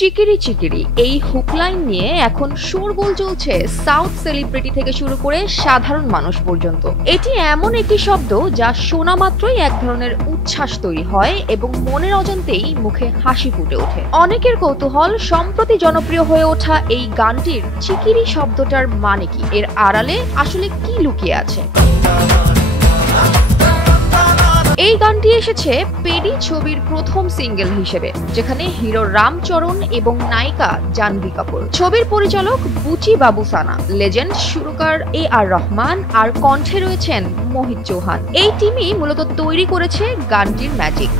চিকিরি চিকিরি এই হুকলাইন নিয়ে এখন শোরগোল চলছে সাউথ সেলিব্রিটি থেকে শুরু করে সাধারণ মানুষ পর্যন্ত। এটি এমন একটি শব্দ যা শোনা মাত্রই এক ধরনের উচ্ছ্বাস তৈরি হয় এবং মনের অজান্তেই মুখে হাসি ফুটে ওঠে। অনেকের কৌতূহল, সম্প্রতি জনপ্রিয় হয়ে ওঠা এই গানটির চিকিরি শব্দটার মানে কি, এর আড়ালে আসলে কি লুকিয়ে আছে। এই গানটি এসেছে পেডি ছবির প্রথম সিঙ্গেল হিসেবে, যেখানে হিরো রামচরণ এবং নায়িকা জাহ্নবী কাপুর। ছবির পরিচালক বুচি বাবু সানা, লেজেন্ড সুরকার AR রহমান আর কণ্ঠে রয়েছেন মোহিত চৌহান। এই টিমই মূলত তৈরি করেছে গানটির ম্যাজিক।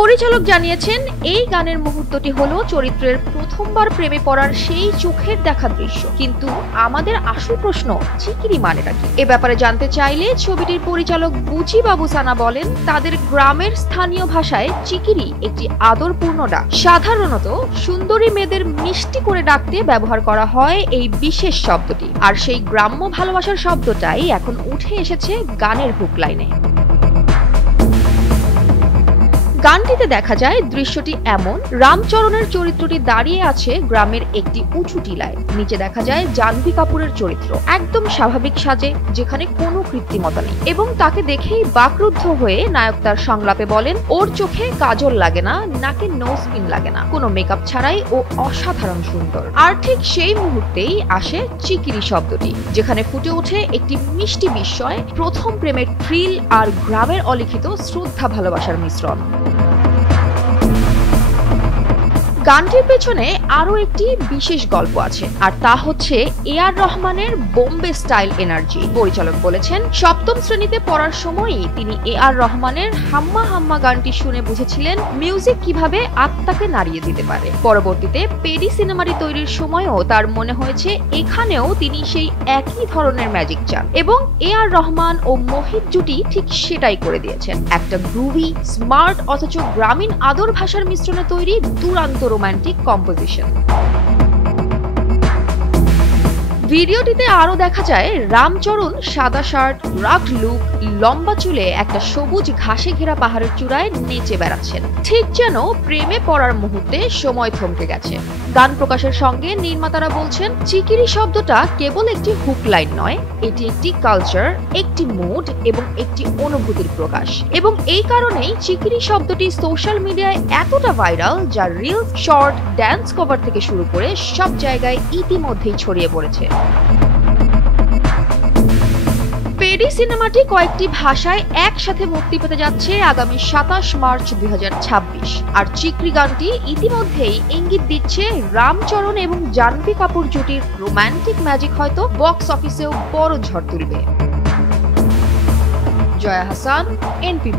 পরিচালক জানিয়েছেন, এই গানের মুহূর্তটি হলো চরিত্রের প্রথমবার প্রেমে পড়ার সেই চোখের দেখা দৃশ্য। কিন্তু আমাদের আসল প্রশ্ন, চিকিরি মানেটা কি? এ ব্যাপারে জানতে চাইলে ছবিটির পরিচালক বুচি বাবু সানা বলেন, তাদের গ্রামের স্থানীয় ভাষায় চিকিরি একটি আদরপূর্ণ ডাক। সাধারণত সুন্দরী মেয়েদের মিষ্টি করে ডাকতে ব্যবহার করা হয় এই বিশেষ শব্দটি, আর সেই গ্রাম্য ভালোবাসার শব্দটাই এখন উঠে এসেছে গানের হুক লাইনে। গানটিতে দেখা যায় দৃশ্যটি এমন, রামচরণের চরিত্রটি দাঁড়িয়ে আছে গ্রামের একটি উঁচু টিলায়। নিচে দেখা যায় জাহ্নবী কাপুরের চরিত্র একদম স্বাভাবিক সাজে, যেখানে কোনো কৃত্রিমতা নেই, এবং তাকে দেখেই বাকরুদ্ধ হয়ে নায়ক তার সংলাপে বলেন, ওর চোখে কাজল লাগে না, নাকে নোজ পিন লাগে না, কোনো মেকআপ ছাড়াই ও অসাধারণ সুন্দর। আর ঠিক সেই মুহূর্তেই আসে চিকিরি শব্দটি, যেখানে ফুটে ওঠে একটি মিষ্টি বিস্ময়, প্রথম প্রেমের থ্রিল আর গ্রামের অলিখিত শ্রদ্ধা ভালোবাসার মিশ্রণ। গানটির পেছনে আরো একটি বিশেষ গল্প আছে, আর তা হচ্ছে AR রহমানের বোম্বে স্টাইল এনার্জি। পরিচালক বলেছেন, সপ্তম শ্রেণীতে পড়ার সময়ই তিনি AR রহমানের হাম্মা হাম্মা গানটি শুনে বুঝেছিলেন মিউজিক কিভাবে আত্মাকে নাড়িয়ে দিতে পারে। পরবর্তীতে পেডি সিনেমাটি তৈরির সময়ও তার মনে হয়েছে এখানেও তিনি সেই একই ধরনের ম্যাজিক চান, এবং AR রহমান ও মোহিত জুটি ঠিক সেটাই করে দিয়েছেন। একটা গ্রুভি, স্মার্ট অথচ গ্রামীণ আদর ভাষার মিশ্রণে তৈরি দুরান্ত রোমান্টিক কম্পোজিশন। ভিডিওটিতে আরো দেখা যায় রামচরণ সাদা শার্ট, রাগ লুক, লম্বা চুলে একটা সবুজ ঘাসে ঘেরা পাহাড়ের চূড়ায় নেচে বেড়াচ্ছেন, ঠিক যেন প্রেমে পড়ার মুহূর্তে সময় থমকে গেছে। গান প্রকাশের সঙ্গে নির্মাতারা বলছেন, চিকিরি শব্দটা কেবল একটি হুক লাইন নয়, এটি একটি কালচার, একটি মুড এবং একটি অনুভূতির প্রকাশ। এবং এই কারণেই চিকিরি শব্দটি সোশ্যাল মিডিয়ায় এতটা ভাইরাল, যা রিলস, শর্ট, ড্যান্স কভার থেকে শুরু করে সব জায়গায় ইতিমধ্যেই ছড়িয়ে পড়েছে। পেডি সিনেমাটি কয়েকটি ভাষায় একসাথে মুক্তি পেতে যাচ্ছে আগামী 27 মার্চ 2026। আর চিকরি গানটি ইতিমধ্যেই ইঙ্গিত দিচ্ছে রামচরণ এবং জাহ্নবী কাপুর জুটির রোমান্টিক ম্যাজিক হয়তো বক্স অফিসেও বড় ঝড় তুলবে। জয়া হাসান, NPB।